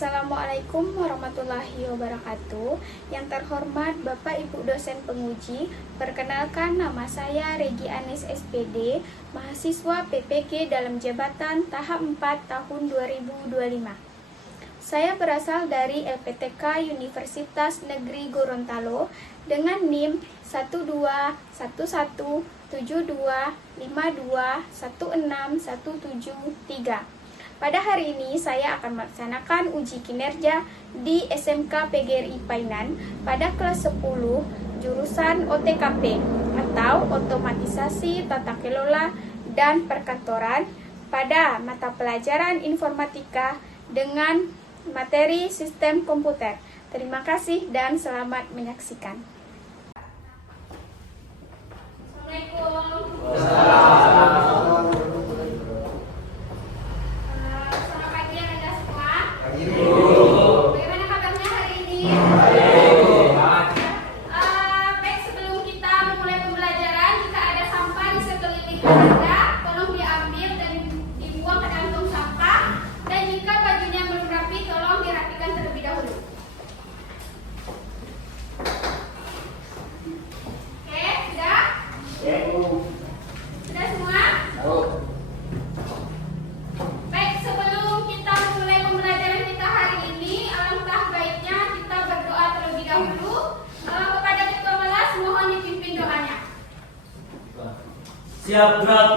Assalamualaikum warahmatullahi wabarakatuh. Yang terhormat Bapak Ibu dosen penguji, perkenalkan nama saya Regi Anis SPD, mahasiswa PPG dalam jabatan tahap 4 tahun 2025. Saya berasal dari LPTK Universitas Negeri Gorontalo dengan NIM 1217252161773. Pada hari ini saya akan melaksanakan uji kinerja di SMK PGRI Painan pada kelas 10 jurusan OTKP atau Otomatisasi Tata Kelola dan Perkantoran pada mata pelajaran informatika dengan materi sistem komputer. Terima kasih dan selamat menyaksikan. Assalamualaikum. Bagaimana kabarnya hari ini? Baik, sebelum kita memulai pembelajaran, jika ada sampah di sekeliling Anda, tolong diambil dan dibuang ke kantong sampah. Dan jika bajunya belum rapi, tolong dirapikan terlebih dahulu. Oke, sudah? Sudah semua? Baik, sebelum kita memulai pembelajaran kita hari ini, alangkah baiknya kita berdoa terlebih dahulu. Kepada ketua kelas, mohon dipimpin doanya. Siap gerak.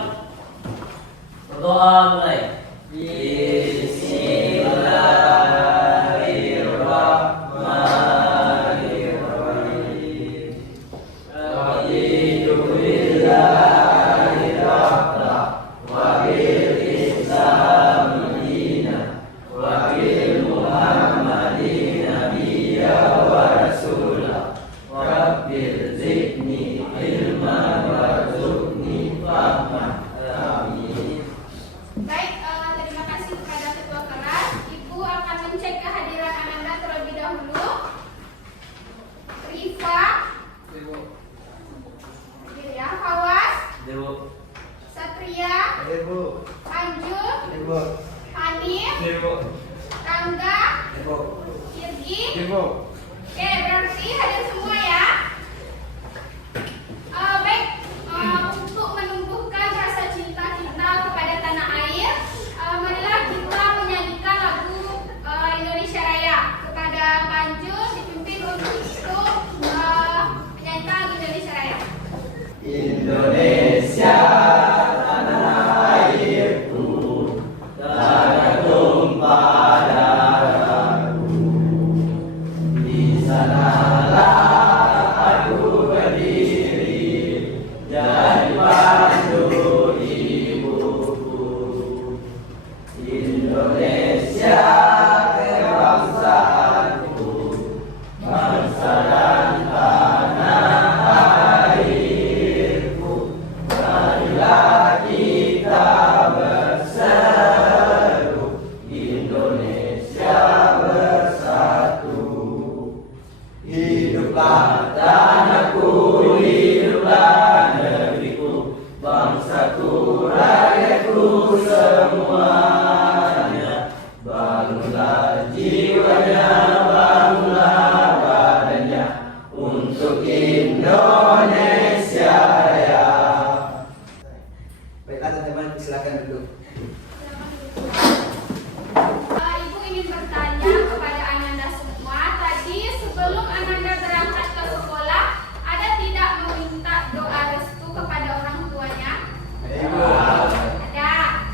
Berdoa mulai. Bismillahirrahmanirrahim. Baik, terima kasih kepada ketua kelas. Ibu akan mencek kehadiran Ananda terlebih dahulu. Rifa, ya, Fawas, Satria, Anjur, Hanif, Rangga, Irgi. Oke, berarti hadir semua ya. Baik, untuk menumbuhkan rasa cinta kita kepada tanah air, marilah kita menyanyikan lagu Indonesia Raya. Kepada Panjur dipimpin untuk menyanyikan lagu Indonesia Raya. Indonesia, tanah airku, tanah tumpah darahku. Di sanalah aku berdiri, jadi pandu ibuku. Indonesia, kebangsaanku, bangsa dan tanah airku. Marilah kita berseru, Indonesia bersatu. Hiduplah tanahku, hiduplah negeriku, bangsaku, rakyatku semuanya. Bangunlah jiwanya, bangunlah badannya untuk Indonesia Raya. Baiklah teman-teman, silakan duduk. Ibu ingin bertanya kepada Ananda semua. Tadi sebelum Ananda berangkat ke sekolah, ada tidak meminta doa restu kepada orang tuanya?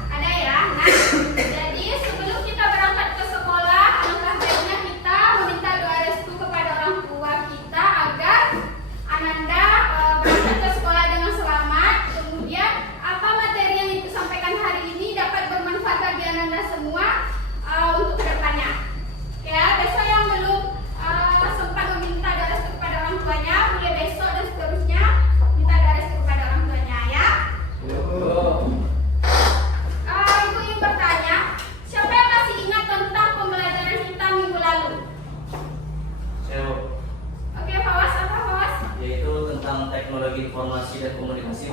Ada ya. Nah, jadi sebelum kita berangkat ke sekolah, alangkah baiknya kita meminta doa restu kepada orang tua kita agar Ananda berangkat ke sekolah dengan selamat. Kemudian apa materi yang Ibu sampaikan hari ini dapat bermanfaat bagi Ananda semua untuk kedepannya. Ya, besok yang belum sempat meminta doa restu kepada orang tuanya, mulai besok dan seterusnya minta doa restu kepada orang tuanya ya. Ibu ingin bertanya, siapa yang masih ingat tentang pembelajaran kita minggu lalu? Oke, Fawas, apa Fawas? Yaitu tentang teknologi informasi dan komunikasi.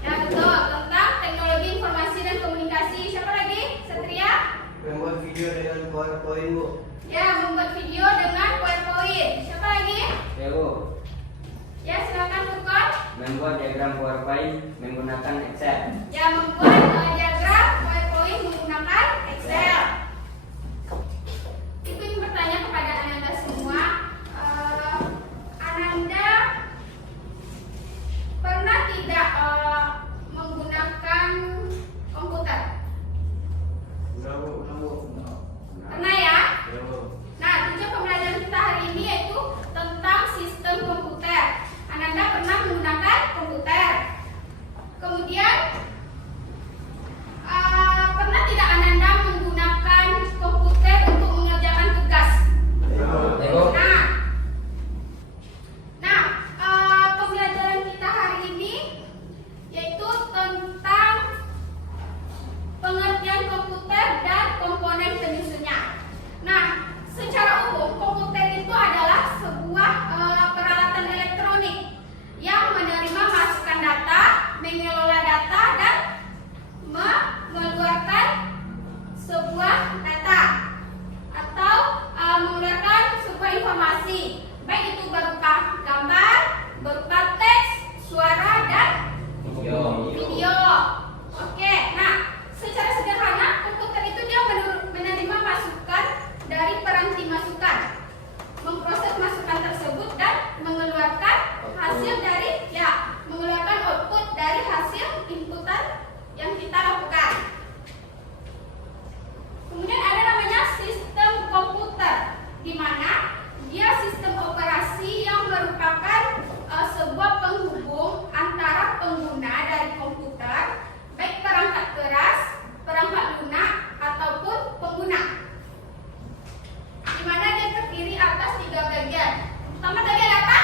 Ya betul, tentang teknologi informasi dan komunikasi. Siapa lagi? Satria? Membuat video dengan PowerPoint PowerPoint, Bu. Ya, membuat video dengan PowerPoint. Siapa lagi? Ya Bu, Ya, silakan Furqan. membuat diagram PowerPoint menggunakan Excel. Ya, membuat diagram PowerPoint menggunakan Excel. Itu yang bertanya kepada Ananda semua. Ananda pernah tidak menggunakan komputer? Udah, Bu. Pernah ya? Ya, Bu. Nah, tujuan pembelajaran kita hari ini yaitu tentang sistem komputer. Ananda pernah menggunakan komputer. Kemudian, pernah tidak Ananda menggunakan komputer untuk mengerjakan tugas? Ya, Bu. Nah, pembelajaran kita hari ini yaitu tentang pengertian komputer dan komponen penyusunnya. Nah, secara umum komputer itu adalah sebuah peralatan elektronik yang menerima masukan data, mengelola data dan mengeluarkan sebuah data atau mengeluarkan sebuah informasi, baik itu berupa gambar, berupa teks, suara dan video. Oke, nah secara sederhana komputer itu dia menerima masukan dari peranti masukan, memproses masukan tersebut dan mengeluarkan hasil dari mengeluarkan output dari hasil inputan yang kita lakukan. Kemudian ada namanya sistem komputer, di mana dia sistem operasi yang merupakan sebuah penghubung antara pengguna dari komputer, baik perangkat keras, perangkat lunak ataupun pengguna. Di mana dia terdiri atas 3 bagian. Pertama tadi ada apa?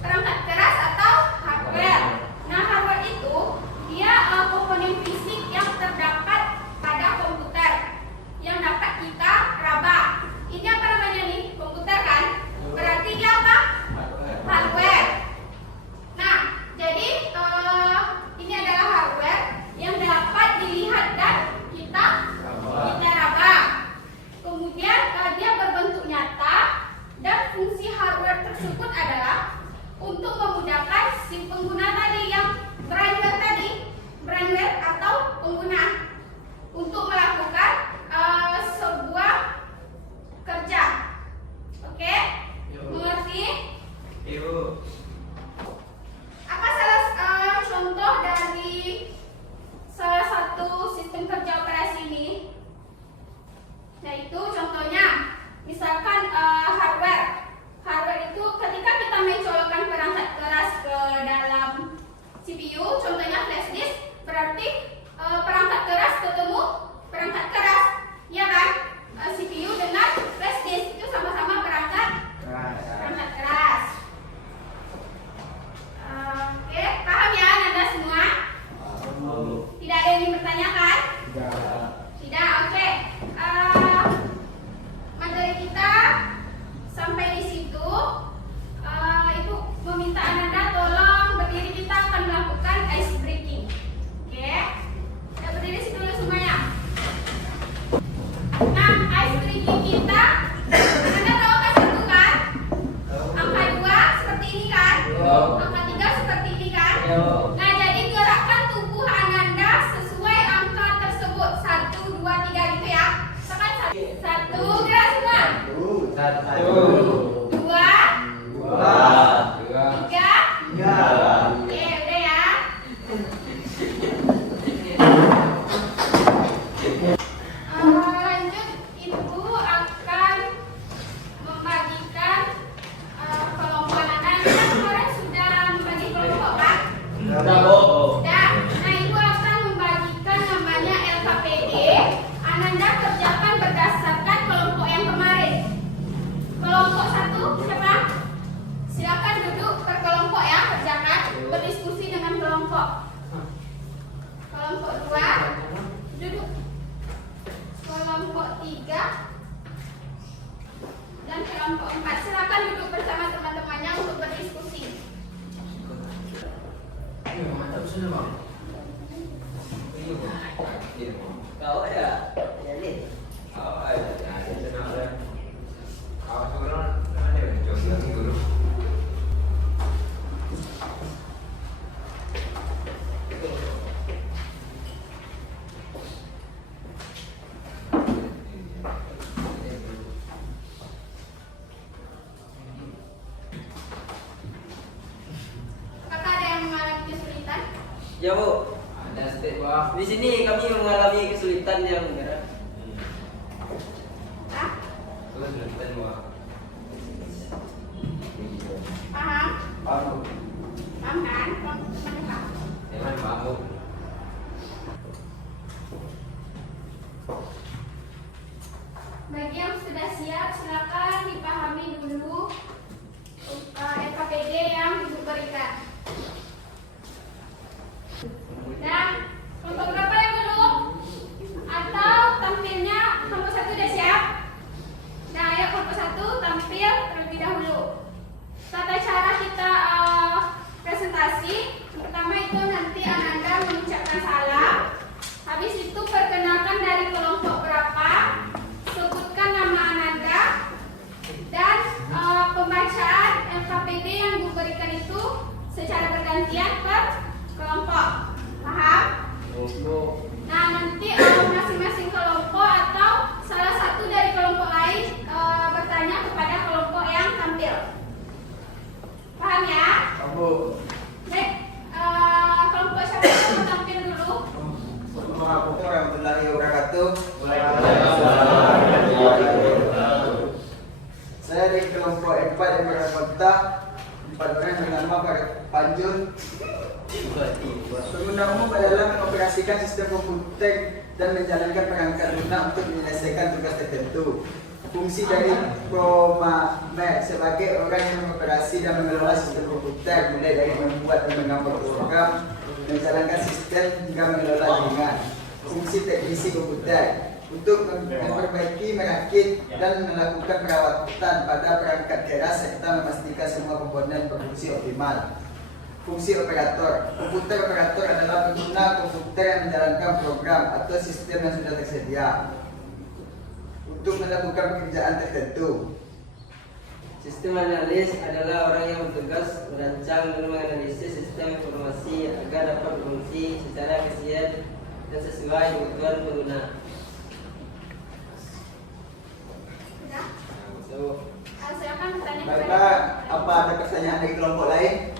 Perangkat keras atau hardware. Nah, hardware itu dia komponen fisik yang terdapat pada komputer yang dapat kita raba. Ini apa namanya nih? Komputer kan? Berarti dia apa? Hardware. Nah, jadi ini adalah hardware yang dapat dilihat dan kita raba. Kemudian dia berbentuk nyata dan fungsi hardware tersebut adalah untuk memudahkan si pengguna tadi yang brainware atau pengguna untuk melakukan sebuah kerja. Oke? Mengerti? Ibu. Apa salah contoh dari salah satu sistem kerja operasi ini? Yaitu contohnya, misalkan hardware. Hardware itu ketika kita mencolokkan perangkat keras ke dalam CPU, contohnya flash disk, berarti perangkat keras ketemu perangkat keras, ya kan? CPU dengan flash disk itu sama-sama perangkat keras. Oke, paham ya Anda semua? Tidak ada yang ingin bertanyakan? Tidak, oke. Materi kita sampai di situ. Ibu meminta Ananda tolong berdiri, kita akan melakukan ice breaking. Oke? Kita berdiri situ dulu semuanya. Nah, ice breaking kita, Ananda tahu angka 1 kan? Angka 2 seperti ini kan? Angka 3 seperti ini kan? Nah, jadi gerakkan tubuh Ananda sesuai angka tersebut. 1, 2, 3 gitu ya. Tekan 1, gerak semua. 2, 3. Oke, udah ya. Lanjut, Ibu akan membagikan kelompok Ananda. Kita kemarin sudah membagi kelompok kan? Sudah. Nah, Ibu akan membagikan namanya LKPD. Ananda kerjakan berdasarkan kelompok yang kemarin. Kelompok 1 siapa? Silakan duduk per kelompok ya, kerjakan, berdiskusi dengan kelompok. Kelompok 2 duduk. Kelompok 3 dan kelompok 4 silakan duduk bersama teman-temannya untuk berdiskusi. Kau ada? Jadi. Oh, Ya Bu, Ada step bawah. di sini kami mengalami kesulitan yang berat. Hah? Terus lanjutan bawah. Paham? Baru. Paham kan? Kelompok teman paham. Emang baru. Bagi yang sudah siap, silakan dipahami dulu LKPD yang Ibu berikan. Dan kelompok berapa yang belum? Atau tampilnya kelompok 1 sudah siap? Nah, ayo kelompok 1 tampil terlebih dahulu. Tata cara kita presentasi, pertama itu nanti Ananda mengucapkan salam. Habis itu perkenalkan dari kelompok berapa, sebutkan nama Ananda, dan pembacaan LKPD yang Ibu berikan itu secara bergantian per kelompok. Paham? Nah, nanti masing-masing kelompok atau salah satu dari kelompok lain bertanya kepada kelompok yang tampil. Paham ya? Baru. Baik, kelompok siapa yang mau tampil dulu? Assalamualaikum warahmatullahi wabarakatuh. Saya di kelompok 4 yang beranggota 4 orang yang bernama Pak Panjun. Pengguna umum adalah mengoperasikan sistem komputer dan menjalankan perangkat lunak untuk menyelesaikan tugas tertentu. Fungsi dari programmer sebagai orang yang mengoperasi dan mengelola sistem komputer, mulai dari membuat dan menggambar program, menjalankan sistem hingga mengelola jaringan. Fungsi teknisi komputer untuk memperbaiki, merakit, dan melakukan perawatan pada perangkat keras serta memastikan semua komponen berfungsi optimal. Fungsi operator. Komputer operator adalah pengguna komputer yang menjalankan program atau sistem yang sudah tersedia untuk melakukan pekerjaan tertentu. Sistem analis adalah orang yang bertugas merancang dan menganalisis sistem informasi agar dapat berfungsi secara efisien dan sesuai kebutuhan pengguna. Sudah? So, Silakan bertanya Baiklah, apa ada pertanyaan dari kelompok lain?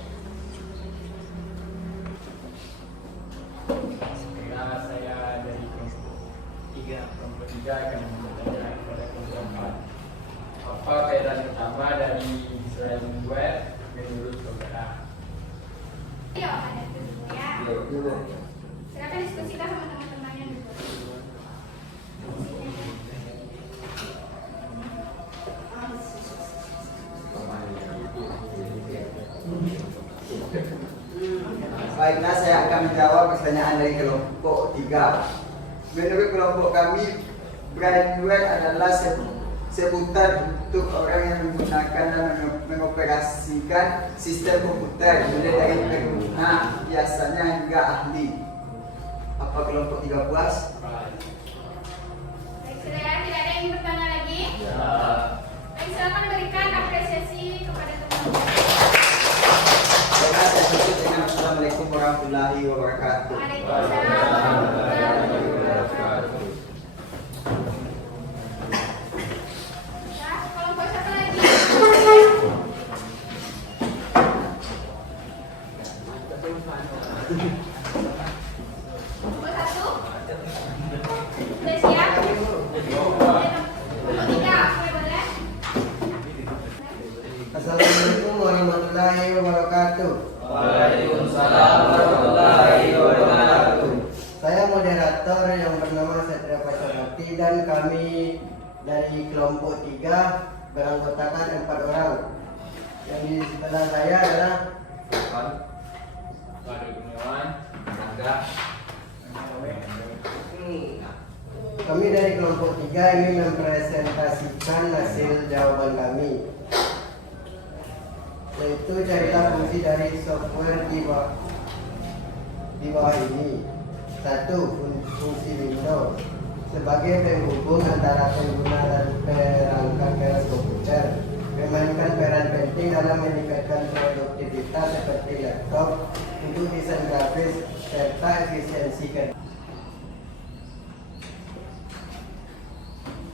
Karena saya dari kelompok 3 akan bertanya kepada kelompok 4. Apa perbedaan utama dari desain web menurut saudara? Ayo, ada dulu ya. Silakan diskusikan sama teman-temannya dulu. Baiklah, saya akan menjawab pertanyaan dari kelompok 3. Menurut kelompok kami, brainware adalah sebutan untuk orang yang menggunakan dan mengoperasikan sistem komputer, mulai dari pengguna biasanya hingga ahli. Apa kelompok 3 puas? Baik, sudah ya, tidak ada yang bertanya lagi? Baik, silakan berikan apresiasi kepada teman-teman. Baiklah, saya tutup dengan Assalamualaikum warahmatullahi wabarakatuh. Waalaikumsalam warahmatullahi wabarakatuh. Nah, kelompok siapa lagi? Kelompok 1? Sudah siap? Kelompok 3, boleh? Assalamualaikum warahmatullahi wabarakatuh. Waalaikumsalam warahmatullahi wabarakatuh. Saya moderator yang bernama Satria Pasapati dan kami dari kelompok 3 beranggotakan 4 orang. Yang di sebelah saya adalah Baru Gunawan, Angga. kami dari kelompok 3 ini mempresentasikan hasil jawaban kami. Yaitu carilah fungsi dari software di bawah ini. 1. Fungsi Windows sebagai penghubung antara pengguna dan perangkat keras komputer, memainkan peran penting dalam meningkatkan produktivitas seperti laptop untuk desain grafis serta efisiensi kerja.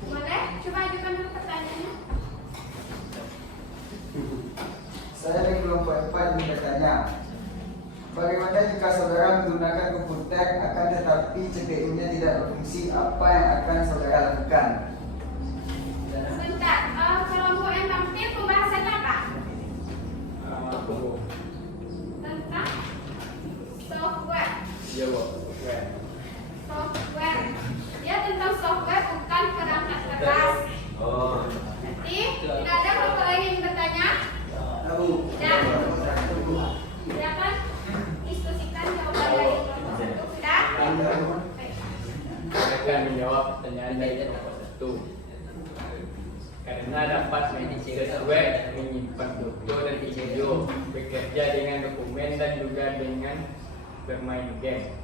Boleh? Coba ajukan dulu pertanyaannya. Saya dari kelompok 4 ingin bertanya, Bagaimana jika saudara menggunakan komputer akan tetapi CPU-nya tidak berfungsi? Apa yang akan saudara lakukan? Sebentar, kelompok yang tampil pembahasannya apa? Aku Tentang software. jawab software. Software. Dia tentang software bukan perangkat keras. Oh. Jadi tidak ada kelompok lain yang bertanya? Tidak. Silakan diskusikan jawaban dari kelompok satu. Sudah? Baik. Saya akan menjawab pertanyaan dari kelompok 1. Karena dapat sesuai menyimpan foto dan video, bekerja dengan dokumen dan juga dengan bermain game.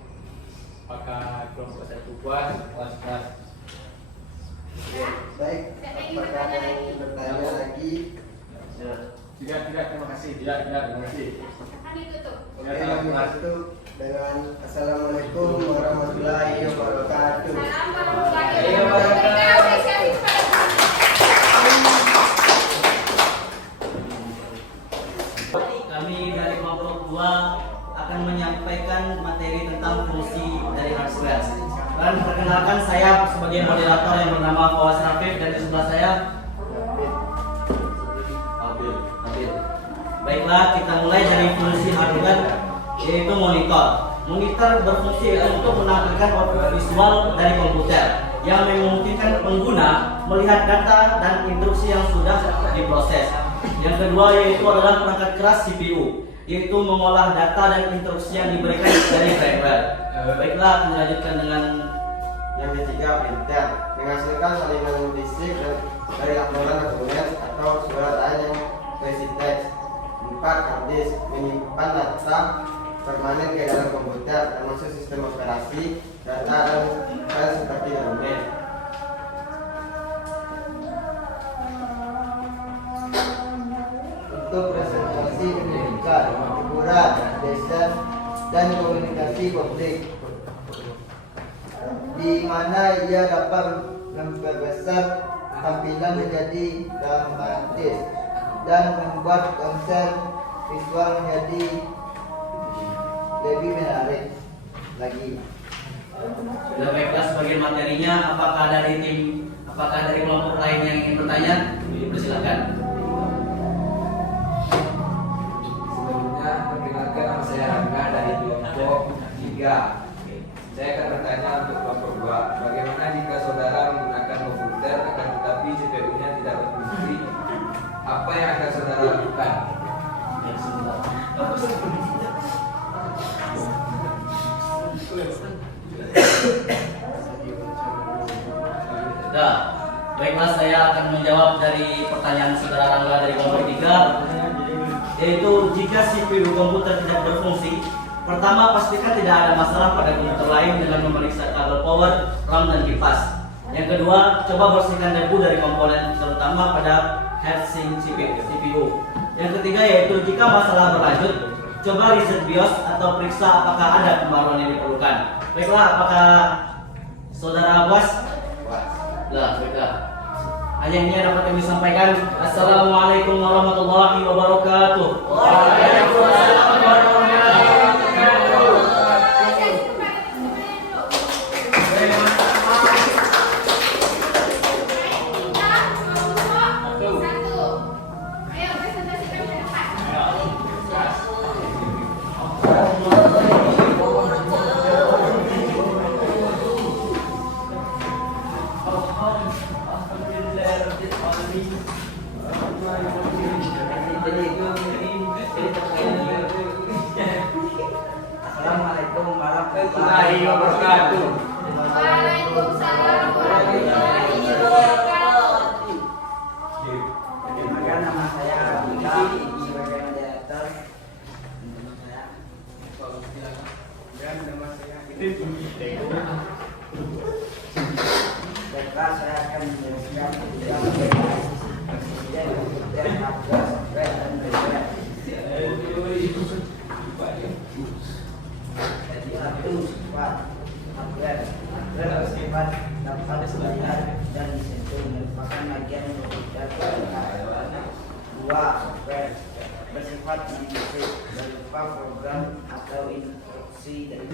Apakah kelompok 1 puas? Puas. Baik, apakah ada yang bertanya lagi? Tidak, terima kasih. Tidak, terima kasih. Akan ditutup. Oke, kami tutup dengan Assalamualaikum warahmatullahi wabarakatuh. Salam warahmatullahi wabarakatuh. Berikan apresiasi kepada Kami dari kelompok 2 akan menyampaikan materi tentang fungsi dari hardware. Dan perkenalkan saya sebagai moderator yang bernama Fawaz Rafif dan di sebelah saya Abil. Baiklah, kita mulai dari fungsi hardware yaitu monitor. Monitor berfungsi untuk menampilkan output visual dari komputer yang memungkinkan pengguna melihat data dan instruksi yang sudah diproses. Yang kedua yaitu adalah perangkat keras CPU, yaitu mengolah data dan instruksi yang diberikan dari firmware. Baiklah, kita lanjutkan dengan Yang ketiga, printer menghasilkan salinan listrik dari laporan dokumen atau surat lain yang berisi teks. 4. Hard disk menyimpan data permanen ke dalam komputer termasuk sistem operasi, data dan file seperti dokumen. Untuk presentasi pendidikan, hiburan, desain, dan komunikasi publik, di mana ia dapat memperbesar tampilan menjadi dramatis dan membuat konser visual menjadi lebih menarik lagi. sudah baiklah sebagai materinya. Apakah dari kelompok lain yang ingin bertanya? Dipersilakan. Sebelumnya, perkenalkan nama saya Rangga dari kelompok 3. Saya akan bertanya untuk kelompok 2. Bagaimana jika saudara menggunakan komputer akan tetapi CPU-nya tidak berfungsi? Apa yang akan saudara lakukan? Sudah. Baiklah, saya akan menjawab dari pertanyaan saudara Rangga dari kelompok 3, yaitu jika CPU komputer tidak berfungsi, pertama pastikan tidak ada masalah pada komputer lain dengan memeriksa kabel power, RAM dan kipas. Yang kedua, coba bersihkan debu dari komponen terutama pada heatsink CPU. Yang ketiga yaitu jika masalah berlanjut, coba reset BIOS atau periksa apakah ada pembaruan yang diperlukan. Baiklah, apakah saudara puas? Lah, baiklah. Hanya ini yang dapat kami sampaikan. Assalamualaikum warahmatullahi wabarakatuh. Waalaikumsalam warahmatullahi wabarakatuh. apresiasi kepada teman-teman dulu. Baik, kita kelompok 1. Ayo presentasikan ke depan. Assalamualaikum Warahmatullahi wabarakatuh. Waalaikumsalam warahmatullahi wabarakatuh. Perkenalkan nama saya Abdullah, di bagian moderator. Nama saya Baiklah, saya akan menjelaskan tentang presiden komputer, hardware, software, dan firmware. Jadi satu, sifat hardware. Hardware bersifat dapat dilihat dan disentuh, merupakan bagian dari komputer. 2. Software bersifat dinamis, berupa program atau atau instruksi dari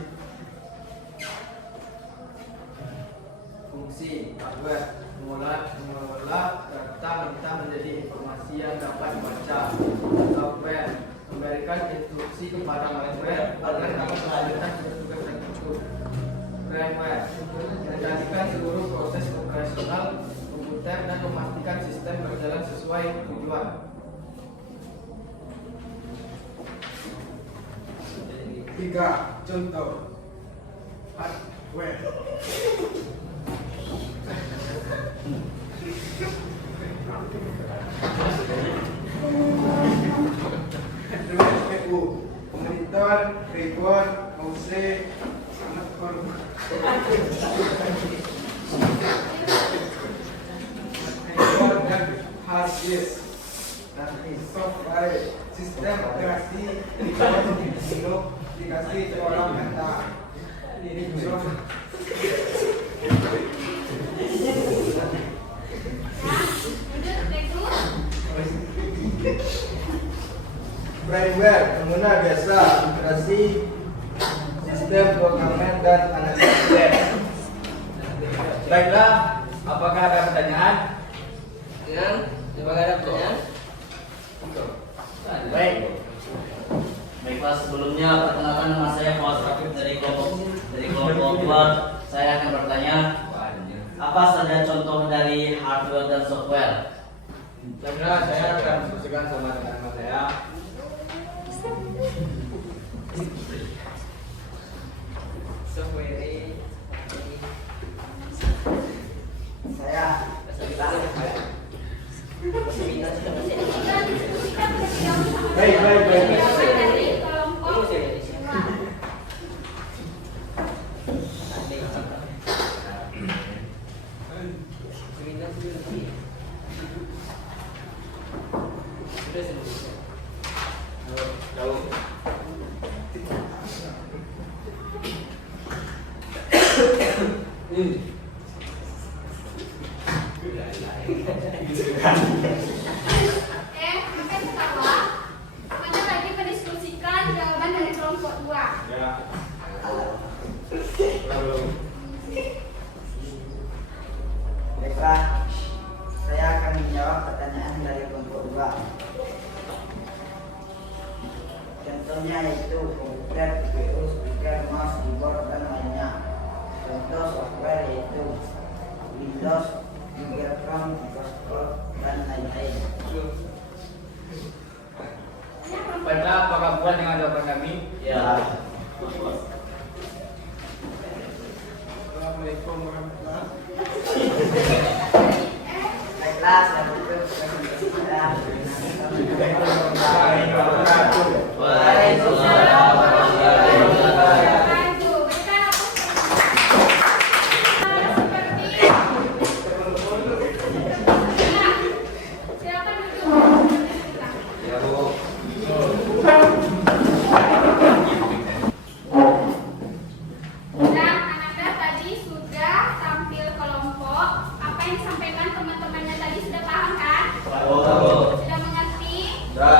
Fungsi hardware mengolah data minta menjadi informasi yang dapat dibaca. Software memberikan instruksi kepada hardware agar dapat melanjutkan tugas tertentu. Firmware mengendalikan seluruh proses operasional komputer dan memastikan sistem berjalan sesuai tujuan. Tiga contoh hardware. CPU, monitor, keyboard, mouse, keyboard dan hard disk. Dan software sistem operasi dikasih seorang kata ini Firmware pengguna biasa operasi sistem programmer dan analisis. Baiklah, apakah ada pertanyaan? Apakah ada pertanyaan? Baik. Baiklah, sebelumnya perkenalkan nama saya Fawaz Rafif dari kelompok 2. Saya akan bertanya, apa saja contoh dari hardware dan software? Sebenarnya saya akan diskusikan sama teman-teman saya. Baik. Dari kelompok 2. Sampai ketawa. Pokoknya lagi mendiskusikan jawaban dari kelompok 2. Baiklah, saya akan menjawab pertanyaan dari kelompok 2. Contohnya yaitu komputer, CPU, speaker, mouse, keyboard, dan lainnya. Contoh software yaitu Windows, Google Chrome, Microsoft, dan lain-lain. Baiklah, apakah puas dengan jawaban kami? Ya. Assalamualaikum warahmatullahi Baiklah, saya tutup presentasi saya. wabarakatuh. Waalaikumsalam warahmatullahi wabarakatuh. Aduh, mereka seperti silakan duduk. Ya, Bu. Nah, Ananda tadi sudah tampil kelompok. Apa yang disampaikan teman-temannya tadi sudah paham kan? Waduh. Sudah mengerti? Sudah.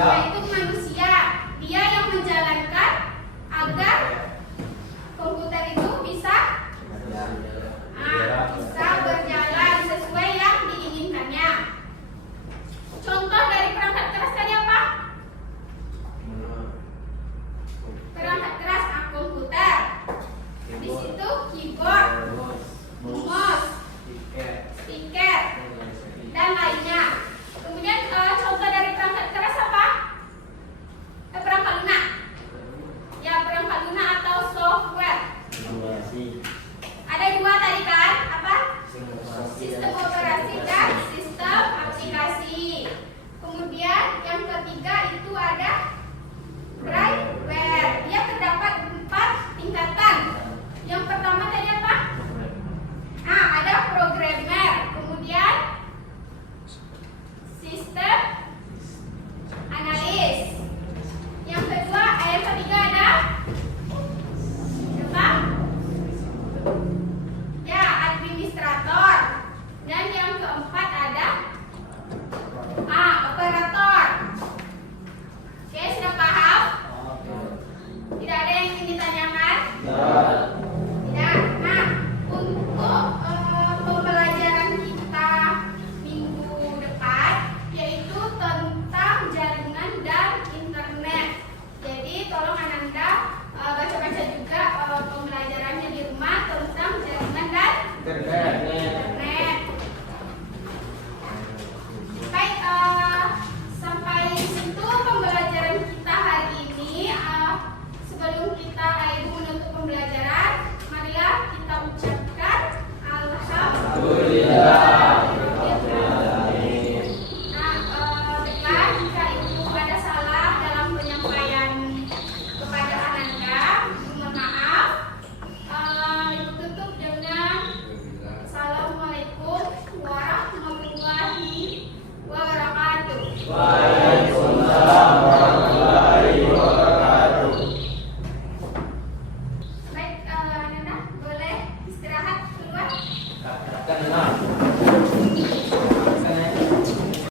yaitu manusia. Dia yang menjalankan agar komputer itu bisa berjalan sesuai yang diinginkannya. Contoh dari perangkat keras tadi apa? Perangkat keras komputer. Di situ keyboard, mouse, speaker, dan lainnya. Kemudian contoh dari perangkat keras apa? Perangkat lunak. Ya, perangkat lunak atau software. Ada dua tadi kan? Apa? Sistem operasi dan sistem aplikasi. Kemudian yang ketiga itu ada firmware. Dia terdapat 4 tingkatan. Yang pertama tadi apa? Ada programmer. Kemudian sistem analis. Yang ketiga ada apa? Ya, administrator. Dan yang keempat ada operator. Oke, sudah paham? Tidak ada yang ingin ditanyakan? Tidak. Nah, untuk pembelajaran kita minggu depan yaitu tentang jaringan dan internet. Jadi tolong Ananda baca-baca juga pembelajarannya di rumah tentang jaringan dan internet. Baik, sampai situ pembelajaran kita hari ini. Sebelum kita menutup pembelajaran, marilah kita ucapkan alhamdulillah. Baiklah, jika itu ada salah dalam penyampaian kepada Ananda, mohon maaf. Ibu tutup dengan Assalamualaikum warahmatullahi wabarakatuh.